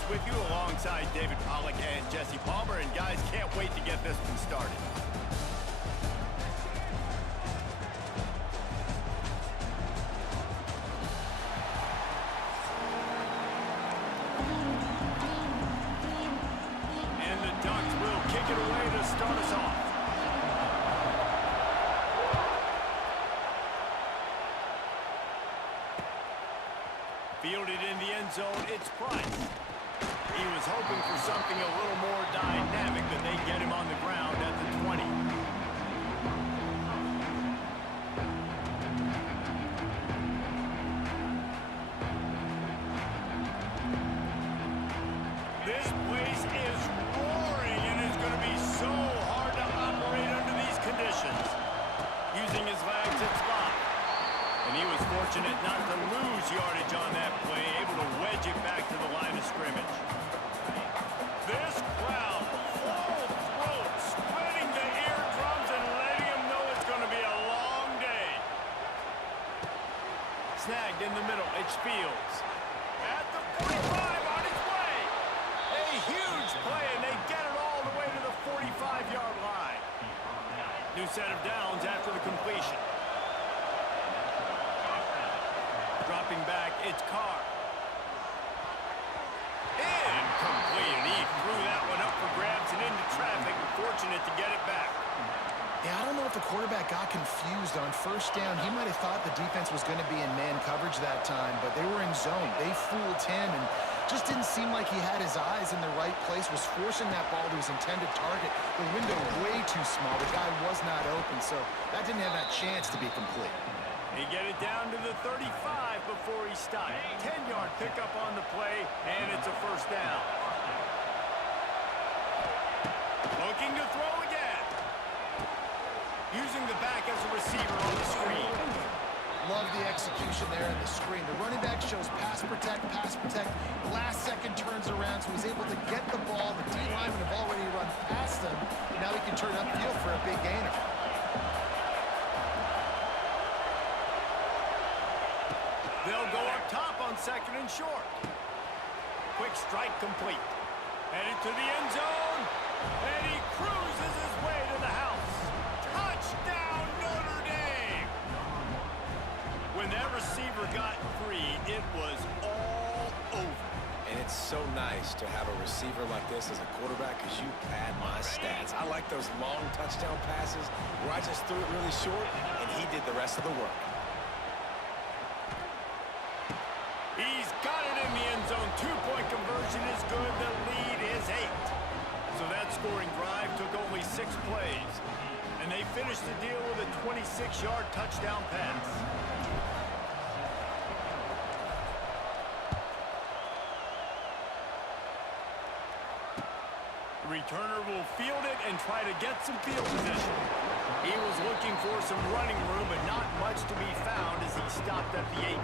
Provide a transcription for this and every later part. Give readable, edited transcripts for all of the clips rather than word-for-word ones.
Chris with you alongside David Pollack and Jesse Palmer. And guys, can't wait to get this one started. And the Ducks will kick it away to start us off. Fielded in the end zone, it's Price. He was hoping for something a little more dynamic, but they get him on the ground at the 20. This place is roaring, and it's going to be so hard to operate under these conditions. Using his legs, it's Scott. And he was fortunate not to lose yardage on that play, able to wedge it back to the line of scrimmage. This crowd, full throat, spreading the eardrums and letting them know it's going to be a long day. Snagged in the middle, it's Fields. At the 45, on his way. A huge play, and they get it all the way to the 45-yard line. New set of downs after the completion. Dropping back, it's Carr. Incomplete. He threw that one up for grabs and into traffic. Fortunate to get it back. Yeah, I don't know if the quarterback got confused on first down. He might have thought the defense was going to be in man coverage that time, but they were in zone. They fooled him and just didn't seem like he had his eyes in the right place, was forcing that ball to his intended target. The window way too small. The guy was not open, so that didn't have that chance to be complete. He get it down to the 35 before he stopped. 10-yard pickup on the play, and it's a first down. Looking to throw again. Using the back as a receiver on the screen. Love the execution there in the screen. The running back shows pass protect, pass protect. Last second turns around, so he's able to get the ball. The D-linemen have already run past him. Now he can turn upfield for a big gainer. They'll go up top on second and short. Quick strike complete. Headed to the end zone. And he cruises his way to the house. Touchdown, Notre Dame! When that receiver got free, it was all over. And it's so nice to have a receiver like this as a quarterback because you pad my stats. I like those long touchdown passes where I just threw it really short and he did the rest of the work. He's got it in the end zone. Two-point conversion is good. The lead is 8. So that scoring drive took only 6 plays. And they finished the deal with a 26-yard touchdown pass. The returner will field it and try to get some field position. He was looking for some running room, but not much to be found as he stopped at the 18.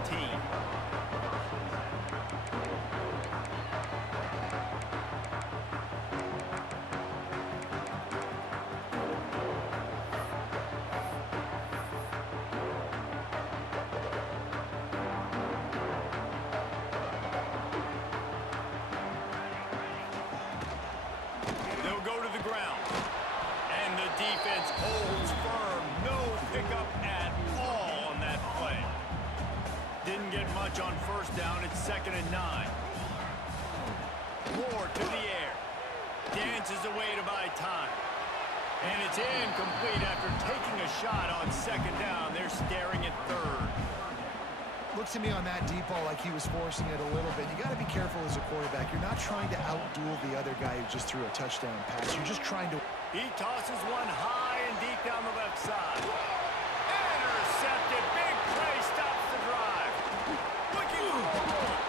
Defense holds firm. No pickup at all on that play. Didn't get much on first down. It's 2nd and 9. Moore to the air. Dances away to buy time. And it's incomplete after taking a shot on 2nd down. They're staring at 3rd. Looks to me on that deep ball like he was forcing it a little bit. You got to be careful as a quarterback. You're not trying to outduel the other guy who just threw a touchdown pass. You're just trying to... He tosses one high and deep down the left side. Intercepted. Big play stops the drive. Looking forward.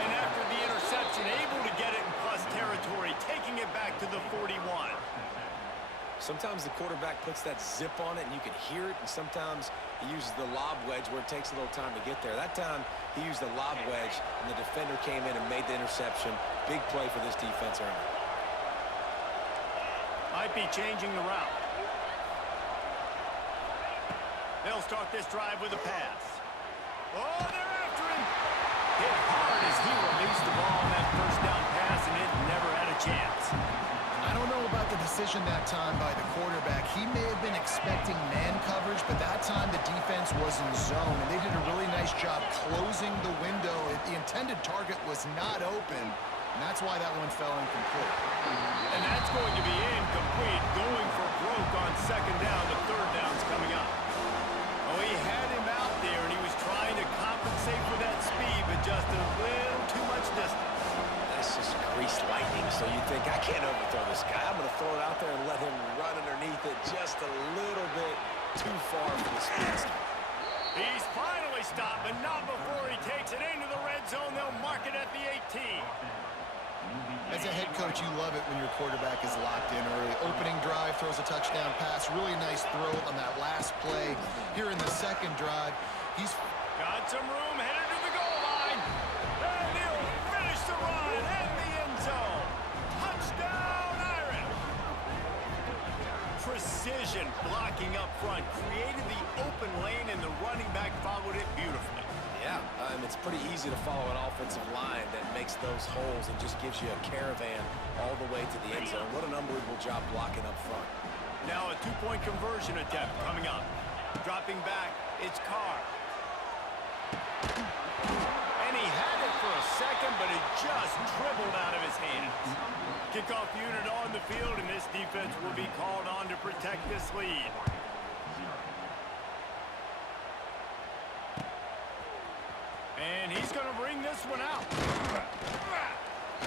And after the interception, able to get it in plus territory, taking it back to the 41. Sometimes the quarterback puts that zip on it and you can hear it, and sometimes he uses the lob wedge where it takes a little time to get there. That time he used the lob wedge and the defender came in and made the interception. Big play for this defense early. Might be changing the route. They'll start this drive with a pass. Oh, they're after him. Hit hard as he released the ball on that first down pass. pass, and it never had a chance. I don't know about the decision that time by the quarterback. He may have been expecting man coverage, but that time the defense was in zone, and they did a really nice job closing the window. The intended target was not open, and that's why that one fell incomplete. And that's going to be incomplete, going for broke on second down. The third down's coming up. Oh, he had him out there, and he was trying to compensate for that speed, but just a little too much distance. That's just greased lightning, so you think, I can't overthrow this guy. I'm going to throw it out there and let him run underneath it just a little bit too far for the speedster. He's finally stopped, but not before he takes it into the red zone. They'll mark it at the 18. As a head coach, you love it when your quarterback is locked in early. Opening drive, throws a touchdown pass. Really nice throw on that last play. Here in the second drive, he's got some room, headed to the goal line. And he'll finish the run in the end zone. Touchdown, Irish. Precision blocking up front. Created the open lane, and the running back followed it beautifully. Yeah, it's pretty easy to follow an offensive line that makes those holes and just gives you a caravan all the way to the end zone. What an unbelievable job blocking up front. Now a two-point conversion attempt coming up. Dropping back, it's Carr. And he had it for a second, but it just dribbled out of his hands. Kickoff unit on the field, and this defense will be called on to protect this lead. And he's going to bring this one out.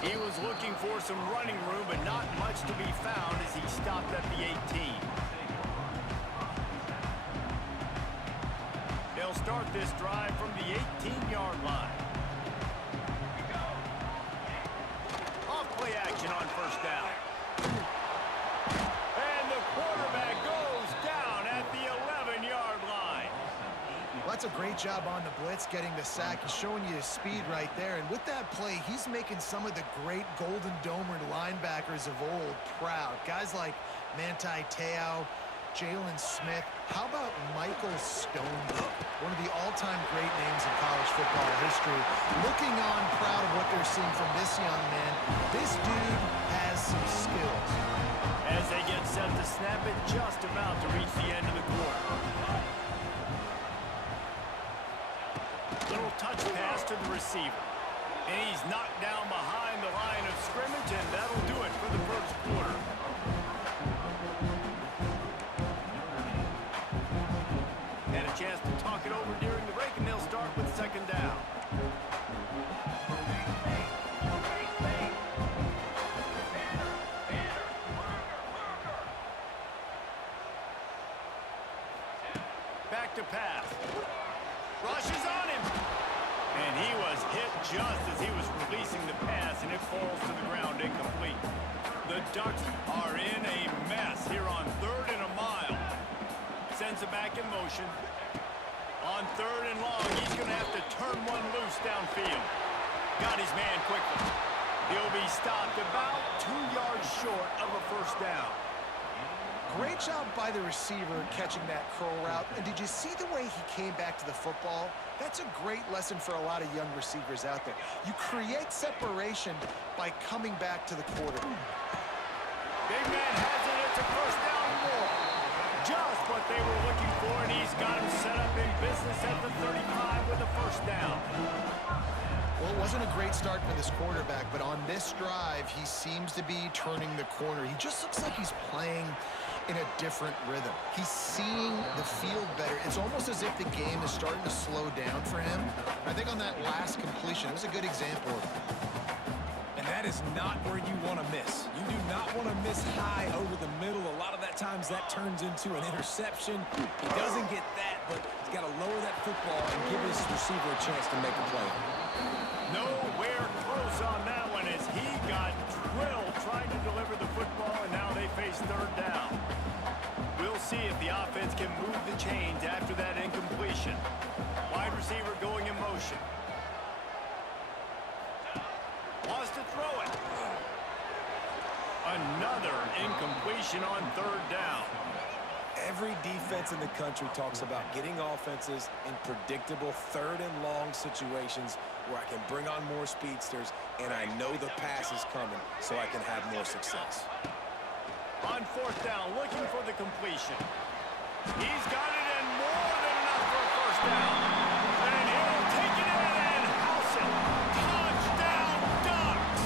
He was looking for some running room, but not much to be found as he stopped at the 18. They'll start this drive from the 18-yard line. Off-play action on first down. And the quarterback goes down at the 11-yard line. Well, that's a great job on the blitz, getting the sack. He's showing you his speed right there. And with that play, he's making some of the great Golden Domer linebackers of old proud. Guys like Manti Te'o, Jalen Smith. How about Michael Stonebrook, one of the all-time great names in college football history? Looking on, proud of what they're seeing from this young man. This dude has some skills. As they get set to snap it, just about to reach the end of the quarter. Little touch pass to the receiver. And he's knocked down behind the line of scrimmage, and that'll do it for the first quarter. Had a chance to talk it over during the break, and they'll start with second down. Back to pass. Rushes on him. And he was hit just as he was releasing the pass, and it falls to the ground incomplete. The Ducks are in a mess here on 3rd and a mile. Sends it back in motion. On 3rd and long, he's going to have to turn one loose downfield. Got his man quickly. He'll be stopped about 2 yards short of a first down. Great job by the receiver catching that curl route. And did you see the way he came back to the football? That's a great lesson for a lot of young receivers out there. You create separation by coming back to the quarterback. Big man has it. It's a first down and more. Just what they were looking for, and he's got him set up in business at the 35 with a first down. Well, it wasn't a great start for this quarterback, but on this drive, he seems to be turning the corner. He just looks like he's playing in a different rhythm. He's seeing the field better. It's almost as if the game is starting to slow down for him. I think on that last completion, it was a good example of it. And that is not where you want to miss. You do not want to miss high over the middle. A lot of that times that turns into an interception. He doesn't get that, but he's got to lower that football and give his receiver a chance to make a play. Nowhere close on that one as he got drilled trying to deliver the football, and now they face 3rd down. We'll see if the offense can move the chains after that incompletion. Wide receiver going in motion. Wants to throw it. Another incompletion on 3rd down. Every defense in the country talks about getting offenses in predictable third and long situations where I can bring on more speedsters and I know the pass is coming so I can have more success. On fourth down, looking for the completion. He's got it in more than enough for a first down. And he'll take it in and house it. Touchdown, Ducks!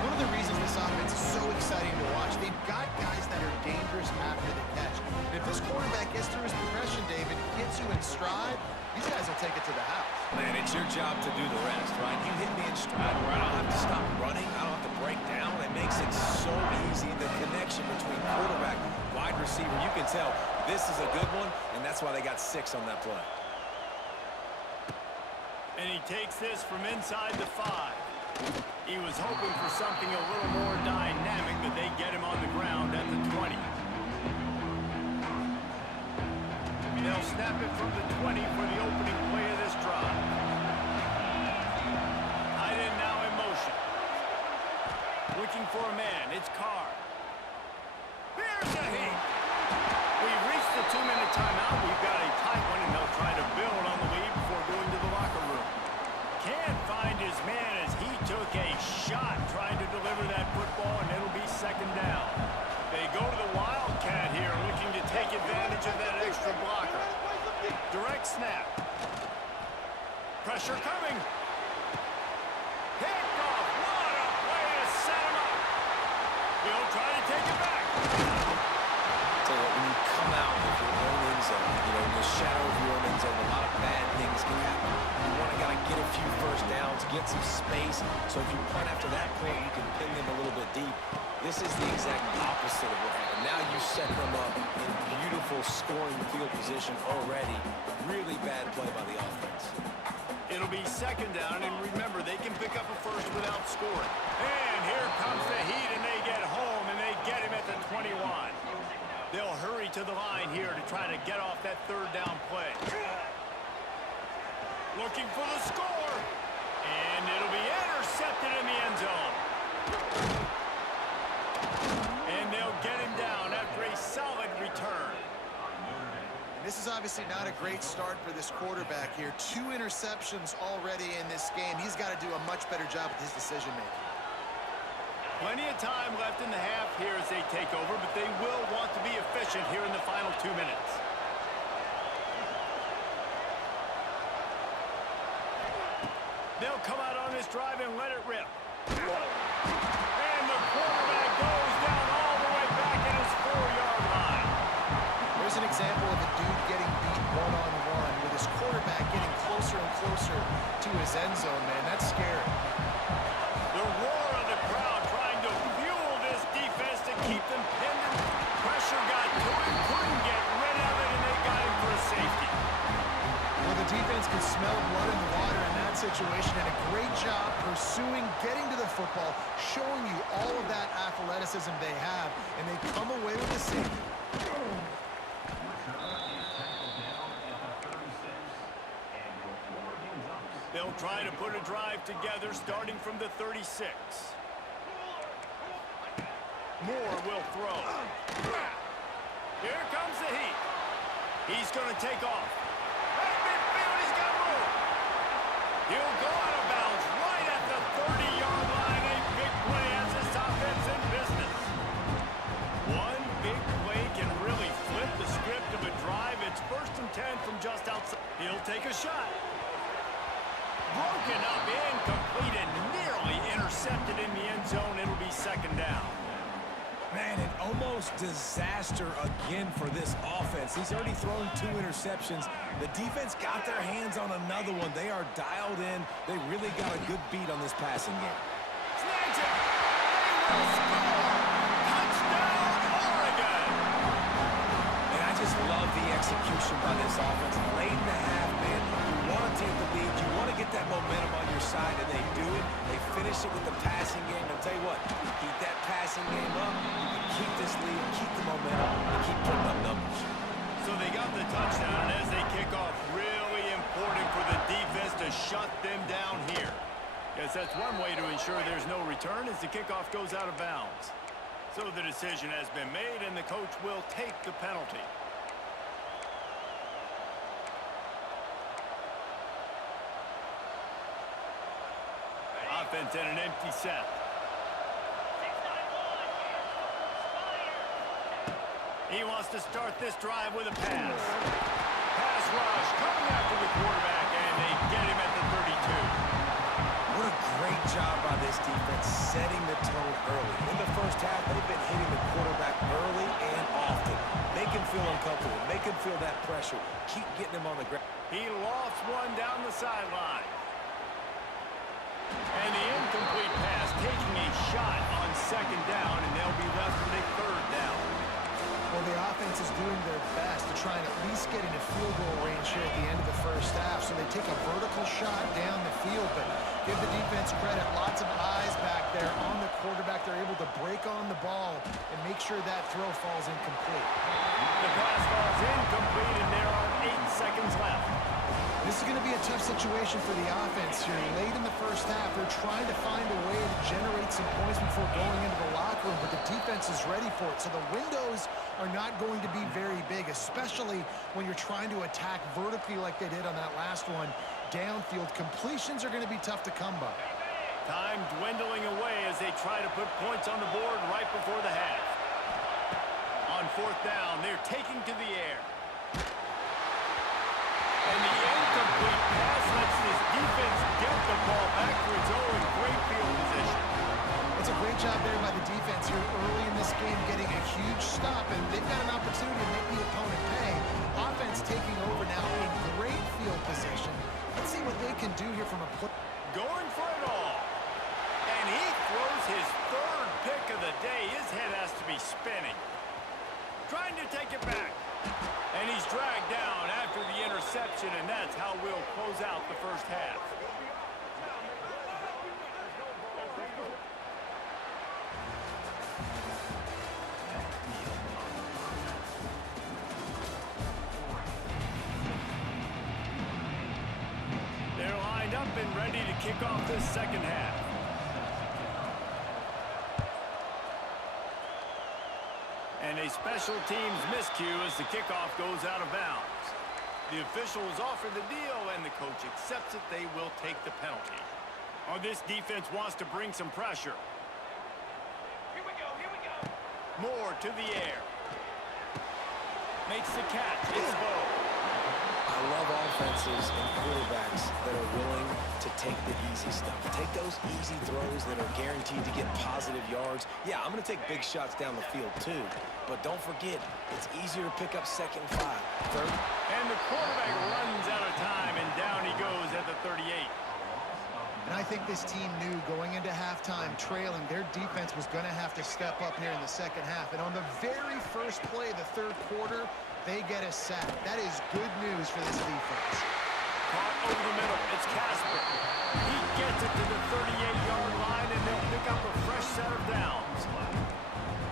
One of the reasons this offense is so exciting to watch, they've got guys that are dangerous after the catch. And if this quarterback gets through his progression, David, hits you in stride, these guys will take it to the house. Man, it's your job to do the rest, right? You hit me in stride where I don't have to stop running, I don't have to break down. It makes it so easy, the connection between quarterback, wide receiver. You can tell this is a good one, and that's why they got 6 on that play. And he takes this from inside the 5. He was hoping for something a little more dynamic, but they get him on the ground at the 20. They'll snap it from the 20 for the opening play of this drive. Tight end now in motion. Looking for a man. It's Carr. Here's a hit. We've reached the 2-minute timeout. We've got a tight one, and they'll try to build on the lead before going to the locker room. Can't find his man as he took a shot trying to deliver that football, and it'll be second down. They go to the Wildcat here, looking to take advantage of that extra blocker. Direct snap. Pressure coming. Picked off. What a way to set him up. He'll try to take it back. So when you come out of your own end zone, you know, in the shadow of your own end zone, a lot of bad things can happen. You want to get a few first downs, get some space, so if you punt after that point, you can pin them a little bit deep. This is the exact opposite of what happened. Now you set them up in beautiful scoring field position already. Really bad play by the offense. It'll be second down, and remember, they can pick up a first without scoring. And here comes the Heat, and they get home, and they get him at the 21. They'll hurry to the line here to try to get off that third down play. Looking for the score, and it'll be intercepted in the end zone. And they'll get him down after a solid return. This is obviously not a great start for this quarterback here. 2 interceptions already in this game. He's got to do a much better job with his decision-making. Plenty of time left in the half here as they take over, but they will want to be efficient here in the final 2 minutes. They'll come out on this drive and let it rip. And the quarterback goes down all the way back at his 4-yard line. There's an example of a dude getting beat one-on-one with his quarterback getting closer and closer to his end zone, man. That's scary. The roar of the crowd trying to fuel this defense to keep them pinned. Pressure got to him, couldn't get rid of it, and they got him for a safety. Well, the defense can smell blood in the water in that situation, and a great job pursuing, getting to the football, showing you all of that athleticism they have, and they come away with the safety. They'll try to put a drive together starting from the 36. Moore will throw. Here comes the Heat. He's going to take off. At midfield, he's got room. He'll go out of bounds right at the 30-yard line. A big play as this offense in business. One big play can really flip the script of a drive. It's 1st and 10 from just outside. He'll take a shot. Broken up, incomplete, and nearly intercepted in the end zone. It'll be second down. Man, an almost disaster again for this offense. He's already thrown 2 interceptions. The defense got their hands on another one. They are dialed in. They really got a good beat on this passing game. Snags it. They will score. Touchdown, Oregon. And I just love the execution by this offense. Late in the half, man, you want to take the lead. You want to get that momentum on your side, and they do it. They finish it with the passing game. I'll tell you what, keep that passing game up. You can keep this lead, keep the momentum, and keep putting up numbers. So they got the touchdown, and as they kick off, really important for the defense to shut them down here. Yes, that's one way to ensure there's no return as the kickoff goes out of bounds. So the decision has been made, and the coach will take the penalty. Offense in an empty set. He wants to start this drive with a pass. Pass rush coming after the quarterback, and they get him at the 32. What a great job by this defense setting the tone early. In the first half, they've been hitting the quarterback early and often. Make him feel uncomfortable. Make him feel that pressure. Keep getting him on the ground. He lofts one down the sideline. And the incomplete pass taking a shot on second down, and they'll be left with a third down. Well, the offense is doing their best to try and at least get into field goal range here at the end of the first half. So they take a vertical shot down the field, but give the defense credit. Lots of eyes back there on the quarterback. They're able to break on the ball and make sure that throw falls incomplete. The pass falls incomplete, and there are 8 seconds left. This is going to be a tough situation for the offense here. Late in the first half, they're trying to find a way to generate some points before going into the locker room, but the defense is ready for it. So the windows are not going to be very big, especially when you're trying to attack vertically like they did on that last one. Downfield completions are going to be tough to come by. Time dwindling away as they try to put points on the board right before the half. On fourth down, they're taking to the air. And the incomplete pass lets this defense get the ball back to its own great field position. It's a great job there by the defense here early in this game, getting a huge stop, and they've got an opportunity to make the opponent pay. Offense taking over now in great field position. Let's see what they can do here from a play. Going for it all. And he throws his third pick of the day. His head has to be spinning. Trying to take it back. And he's dragged down after the interception, and that's how we'll close out the first half. They're lined up and ready to kick off this second half. And a special teams miscue as the kickoff goes out of bounds. The officials offer the deal, and the coach accepts it. They will take the penalty. Oh, this defense wants to bring some pressure. Here we go. Moore to the air. Makes the catch. It's low. I love offenses and quarterbacks that are willing to take the easy stuff. Take those easy throws that are guaranteed to get positive yards. Yeah, I'm going to take big shots down the field too. But don't forget, it's easier to pick up 2nd and 5. Third. And the quarterback runs out of time, and down he goes at the 38. And I think this team knew going into halftime trailing, their defense was going to have to step up here in the second half. And on the very first play of the third quarter, they get a sack. That is good news for this defense. Caught over the middle. It's Casper. He gets it to the 38-yard line, and they'll pick up a fresh set of downs.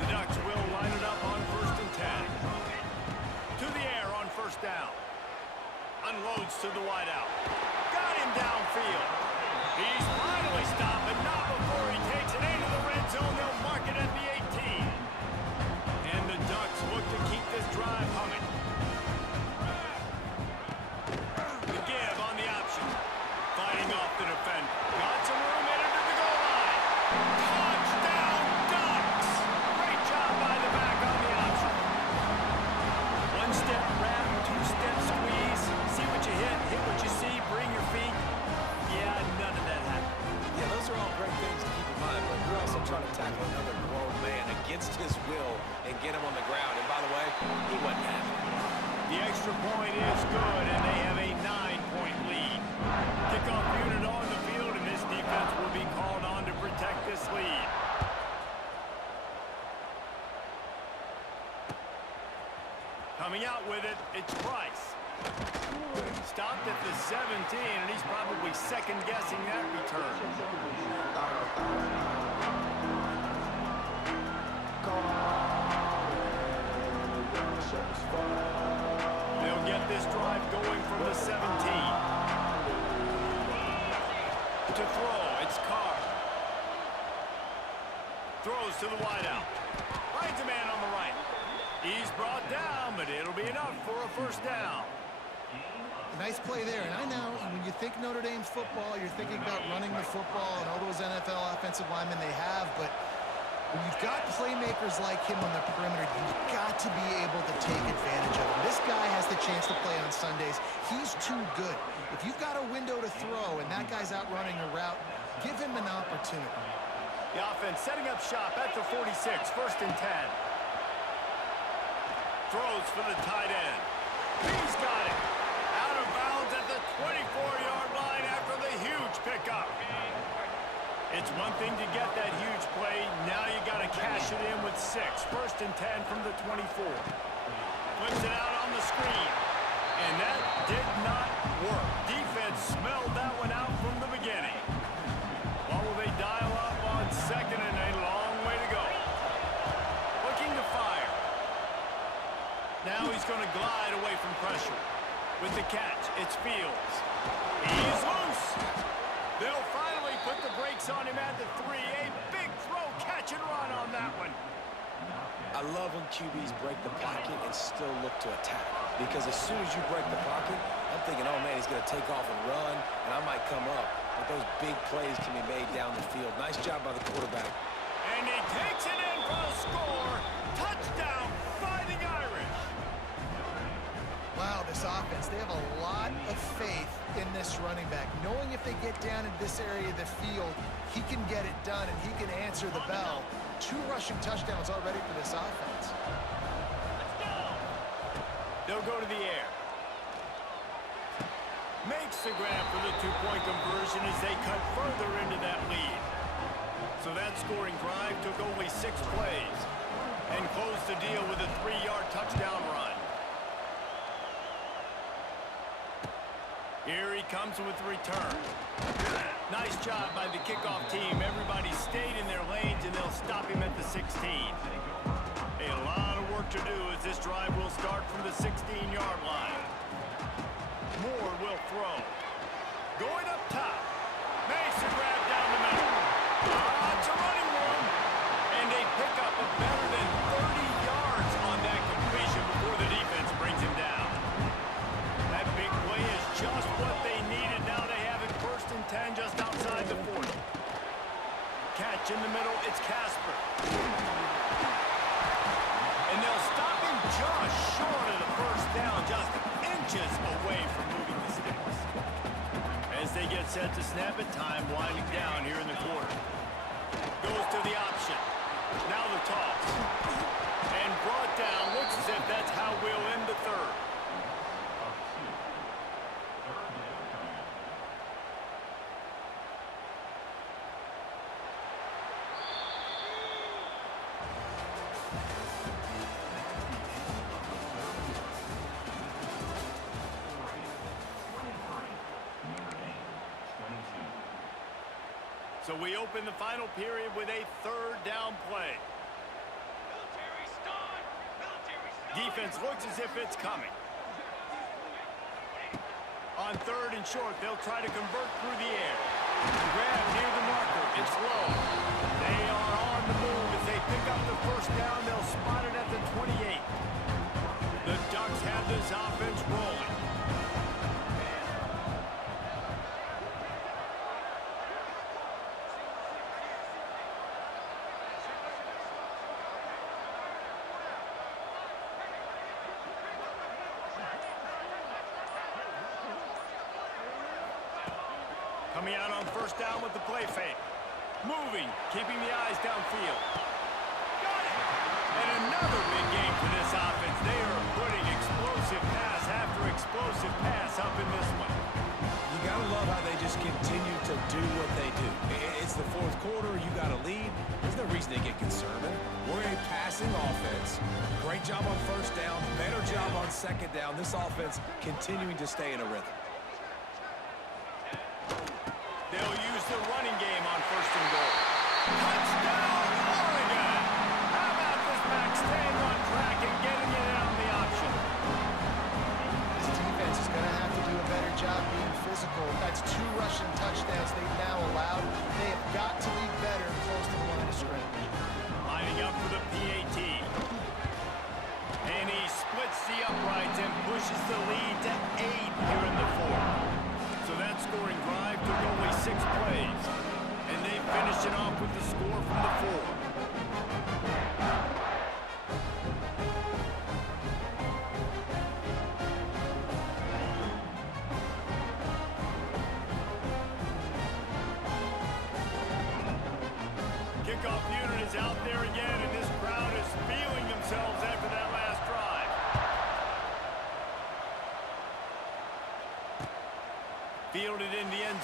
The Ducks will line it up on 1st and 10. To the air on 1st down. Unloads to the wideout. Got him downfield. He's finally stopped, but not before he takes it into the red zone. They'll mark it at the 18. And the Ducks look to keep this drive humming. The give on the option. Fighting off the defender. Got some room in it to the goal line. Touchdown, Ducks! Great job by the back on the option. 1-step wrap, 2-step squeeze. See what you hit what you see, bring your feet. Yeah, none of that happened. Yeah, those are all great things to keep in mind, but you're also trying to tackle another grown man against his will and get him on the ground. And by the way, he wasn't happy. The extra point is good, and they have a 9-point lead. Kickoff unit on the field, and this defense will be called on to protect this lead. Coming out with it, it's Price. Stopped at the 17, and he's probably second-guessing that return. They'll get this drive going from the 17. To throw, it's Carr. Throws to the wideout. finds a man on the right. He's brought down, but it'll be enough for a first down. Nice play there. And I know when you think Notre Dame's football, you're thinking about running the football and all those NFL offensive linemen they have, but when you've got playmakers like him on the perimeter, you've got to be able to take advantage of him. This guy has the chance to play on Sundays. He's too good. If you've got a window to throw and that guy's out running a route, give him an opportunity. The offense setting up shop at the 46, 1st and 10. Throws for the tight end. He's got it. Out of bounds at the 24-yard line after the huge pickup. It's one thing to get that huge play. Now you got to cash it in with 6. 1st and 10 from the 24. Flips it out on the screen. And that did not work. Defense smelled that one out from the beginning. What will they dial up on 2nd and a long way to go? Looking to fire. Now he's going to glide away from pressure. With the catch, it's Fields. He's loose. They'll finally put the brakes on him at the 3. A big throw, catch and run on that one. I love when QBs break the pocket and still look to attack. Because as soon as you break the pocket, I'm thinking, oh, man, he's going to take off and run, and I might come up. But those big plays can be made down the field. Nice job by the quarterback. And he takes it in for the score. Touchdown, Fighting Irish. Wow, this offense, they have a lot of faith in this running back. Knowing if they get down in this area of the field, he can get it done and he can answer the bell. 2 rushing touchdowns already for this offense. They'll go to the air. Makes the grab for the 2-point conversion as they cut further into that lead. So that scoring drive took only 6 plays and closed the deal with a 3-yard touchdown run. Here he comes with the return. Nice job by the kickoff team. Everybody stayed in their lanes, and they'll stop him at the 16. A lot of work to do as this drive will start from the 16-yard line. Moore will throw. Going up top. Makes the grab down the middle. It's a running room. And they pick up a better than 30 yards on that completion before the defense brings him down. That big play is just what they needed. Now they have it 1st and 10 just outside the 40. Catch in the middle, it's Casper. And they'll stop him just short of the 1st down, just inches away from moving the sticks. As they get set to snap it, time winding down here in the quarter. Goes to the option. Now the toss. And brought down, looks as if that's how we'll end the 3rd. So we open the final period with a 3rd down play. Defense looks as if it's coming. On 3rd and short, they'll try to convert through the air. Grab near the marker. It's low. They are on the move as they pick up the 1st down. They'll spot it at the 28. The Ducks have this offense rolling. Coming out on 1st down with the play fake. Moving, keeping the eyes downfield. Got it! And another big game for this offense. They are putting explosive pass after explosive pass up in this one. You got to love how they just continue to do what they do. It's the 4th quarter. You got a lead. There's no reason to get concerned. We're a passing offense. Great job on 1st down. Better job on 2nd down. This offense continuing to stay in a rhythm. They'll use the running game on 1st and goal. Touchdown, Oregon! How about this back staying on track and getting it out in the option? This defense is going to have to do a better job being physical. That's 2 rushing touchdowns they've now allowed. They have got to be better close to the line of scrimmage. Lining up for the PAT.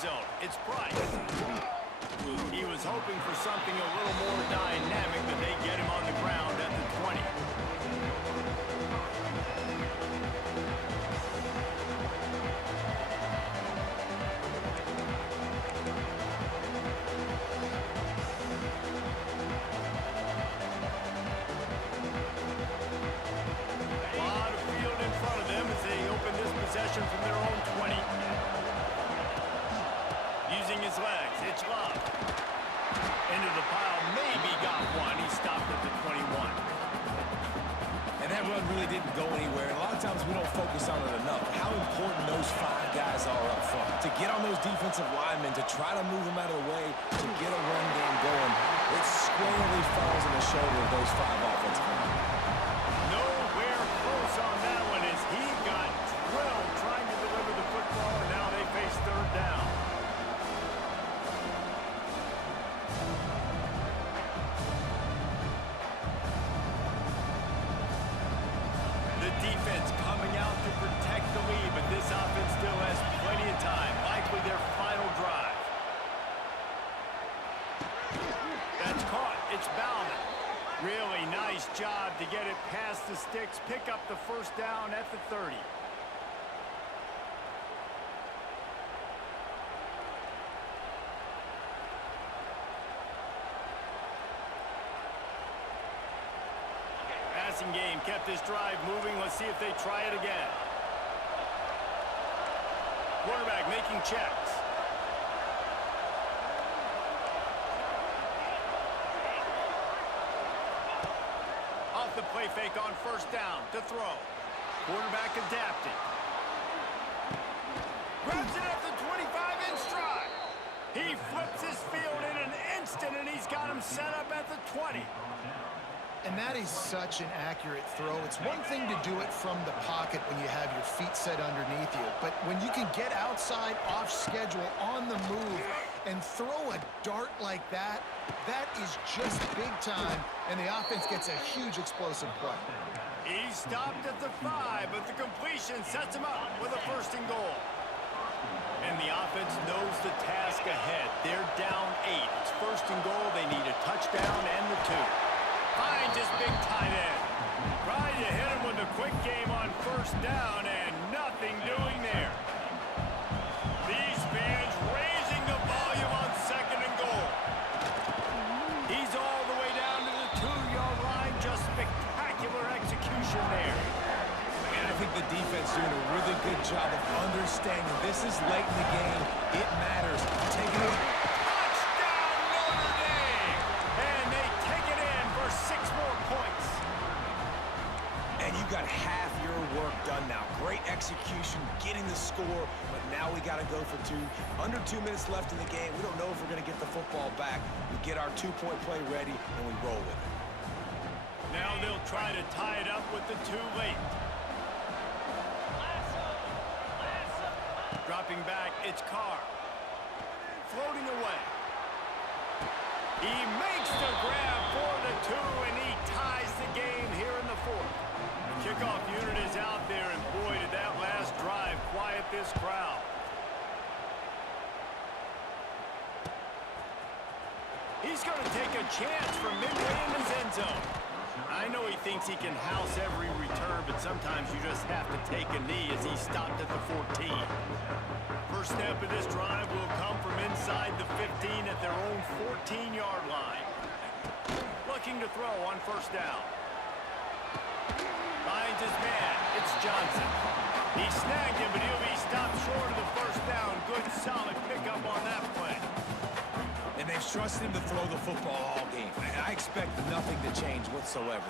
zone. It's Price. He was hoping for something a little more dynamic, but they get him on the ground at the 20. Possession from their own 20. Using his legs, it's Love. Into the pile, maybe got one. He stopped at the 21. And that run really didn't go anywhere. And a lot of times we don't focus on it enough. How important those 5 guys are up front. To get on those defensive linemen, to try to move them out of the way, to get a run game going, it squarely falls on the shoulder of those 5 offensive linemen. Nowhere close on that one as he got drilled trying to deliver the football, and now they face third down. The defense coming out to protect the lead, but this offense still has plenty of time, likely their final drive. That's caught. It's Bauman. Really nice job to get it past the sticks, pick up the first down at the 30. Passing game kept this drive moving. Let's see if they try it again. Quarterback making checks. Off the play fake on first down to throw. Quarterback adapting. Grabs it at the 25 in stride. He flips his field in an instant, and he's got him set up at the 20. And that is such an accurate throw. It's one thing to do it from the pocket when you have your feet set underneath you, but when you can get outside, off schedule, on the move, and throw a dart like that, that is just big time, and the offense gets a huge explosive play. He stopped at the 5, but the completion sets him up with a first and goal. And the offense knows the task ahead. They're down 8. It's first and goal. They need a touchdown and the 2. Finds his big tight end. Trying to hit him with a quick game on first down, and nothing doing there. These fans raising the volume on second and goal. He's all the way down to the 2-yard line. Just spectacular execution there. And I think the defense doing a really good job of understanding this is late in the game. It matters. Taking it. Touchdown, Notre Dame! And they take it in for 6 more points. And you got half your work done now. Great execution, getting the score, but now we got to go for 2. Under 2 minutes left in the game. We don't know if we're going to get the football back. We get our 2-point play ready, and we roll with it. Now they'll try to tie it up with the 2 late. Dropping back, it's Carr. Floating away. He makes the grab for the 2, and he ties the game here in the 4th. The kickoff unit is out there, and boy, did that last drive quiet this crowd. He's going to take a chance from midway in his end zone. I know he thinks he can house every return, but sometimes you just have to take a knee as he stopped at the 14. First snap of this drive will come from inside the 15 at their own 14-yard line. Looking to throw on first down. Finds his man. It's Johnson. He snagged him, but he'll be stopped short of the first down. Good, solid pickup on that play. And they've trusted him to throw the football all game. And I expect nothing to change whatsoever.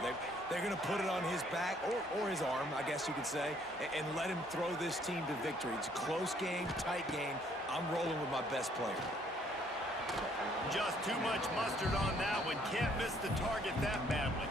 They're going to put it on his back, or his arm, I guess you could say, and let him throw this team to victory. It's a close game, tight game. I'm rolling with my best player. Just too much mustard on that one. Can't miss the target that badly.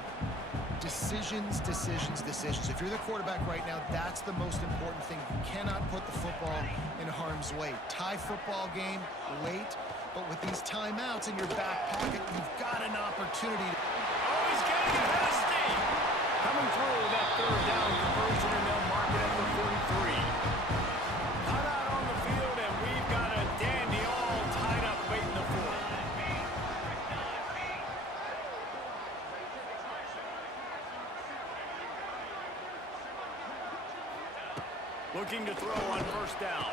Decisions, decisions, decisions. If you're the quarterback right now, that's the most important thing. You cannot put the football in harm's way. Tie football game late. But with these timeouts in your back pocket, you've got an opportunity. Oh, he's getting it past Steve. Coming through that third down conversion, and they'll mark it at the 43. Cut out on the field, and we've got a dandy Looking to throw on first down.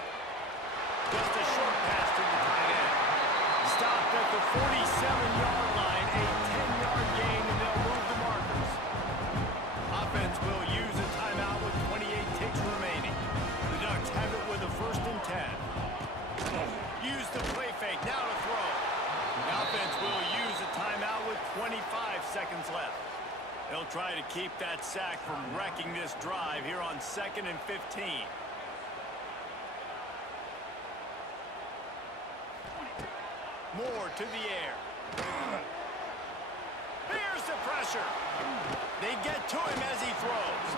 Just a short pass to the tight end. Stopped at the 47-yard line, a 10-yard gain, and they'll move the markers. Offense will use a timeout with 28 ticks remaining. The Ducks have it with a 1st and 10. Use the play fake, now to throw. The offense will use a timeout with 25 seconds left. They'll try to keep that sack from wrecking this drive here on 2nd and 15. Moore to the air. Here's the pressure. They get to him as he throws.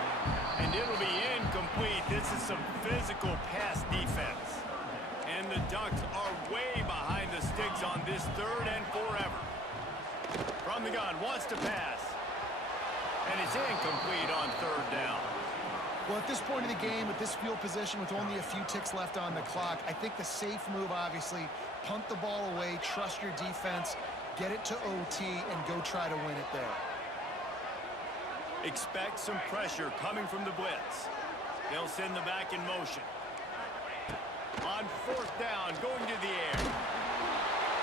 And it'll be incomplete. This is some physical pass defense. And the Ducks are way behind the sticks on this 3rd and forever. From the gun, wants to pass. And it's incomplete on 3rd down. Well, at this point of the game, with this field position, with only a few ticks left on the clock, I think the safe move, obviously, punt the ball away, trust your defense, get it to OT, and go try to win it there. Expect some pressure coming from the blitz. They'll send the back in motion. On 4th down, going to the air.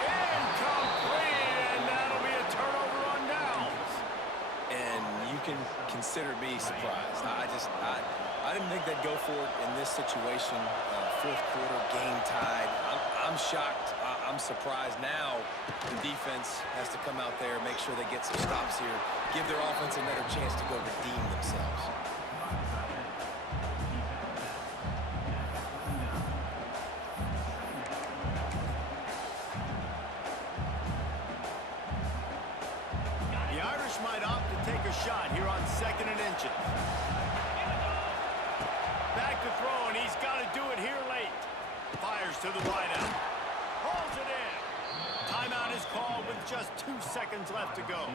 Incomplete, and that'll be a turnover on downs. And you can consider me surprised. I didn't think they'd go for it in this situation. 4th quarter, game tied. I'm shocked. I'm surprised now. The defense has to come out there, make sure they get some stops here, give their offense another chance to go redeem themselves. The Irish might opt to take a shot here on 2nd and inches. Back to throw, and he's got to do it here late. Fires to the wideout. Holds it in. Timeout is called with just 2 seconds left to go.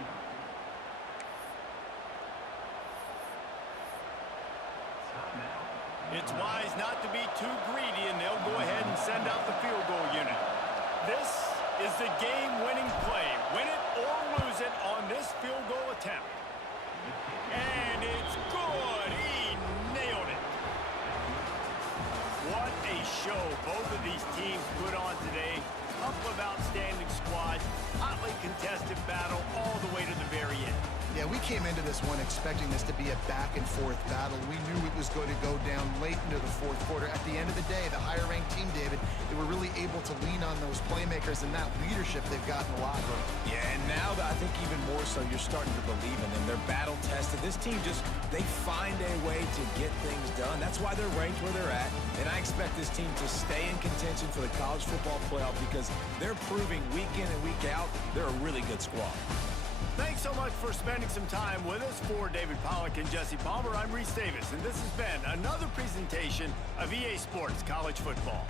It's wise not to be too greedy, and they'll go ahead and send out the field goal unit. This is the game-winning play. Win it or lose it on this field goal attempt. And it's good. He nailed it. What a show both of these teams put on today. Couple of outstanding squads, hotly contested battle all the way to the very end. Yeah, we came into this one expecting this to be a back-and-forth battle. We knew it was going to go down late into the 4th quarter. At the end of the day, the higher-ranked team, David, they were really able to lean on those playmakers and that leadership they've got in the locker room. Yeah, and now I think even more so, you're starting to believe in them. They're battle-tested. This team they find a way to get things done. That's why they're ranked where they're at. And I expect this team to stay in contention for the college football playoff because they're proving week in and week out they're a really good squad. Thanks so much for spending some time with us. For David Pollack and Jesse Palmer, I'm Reese Davis, and this has been another presentation of EA Sports College Football.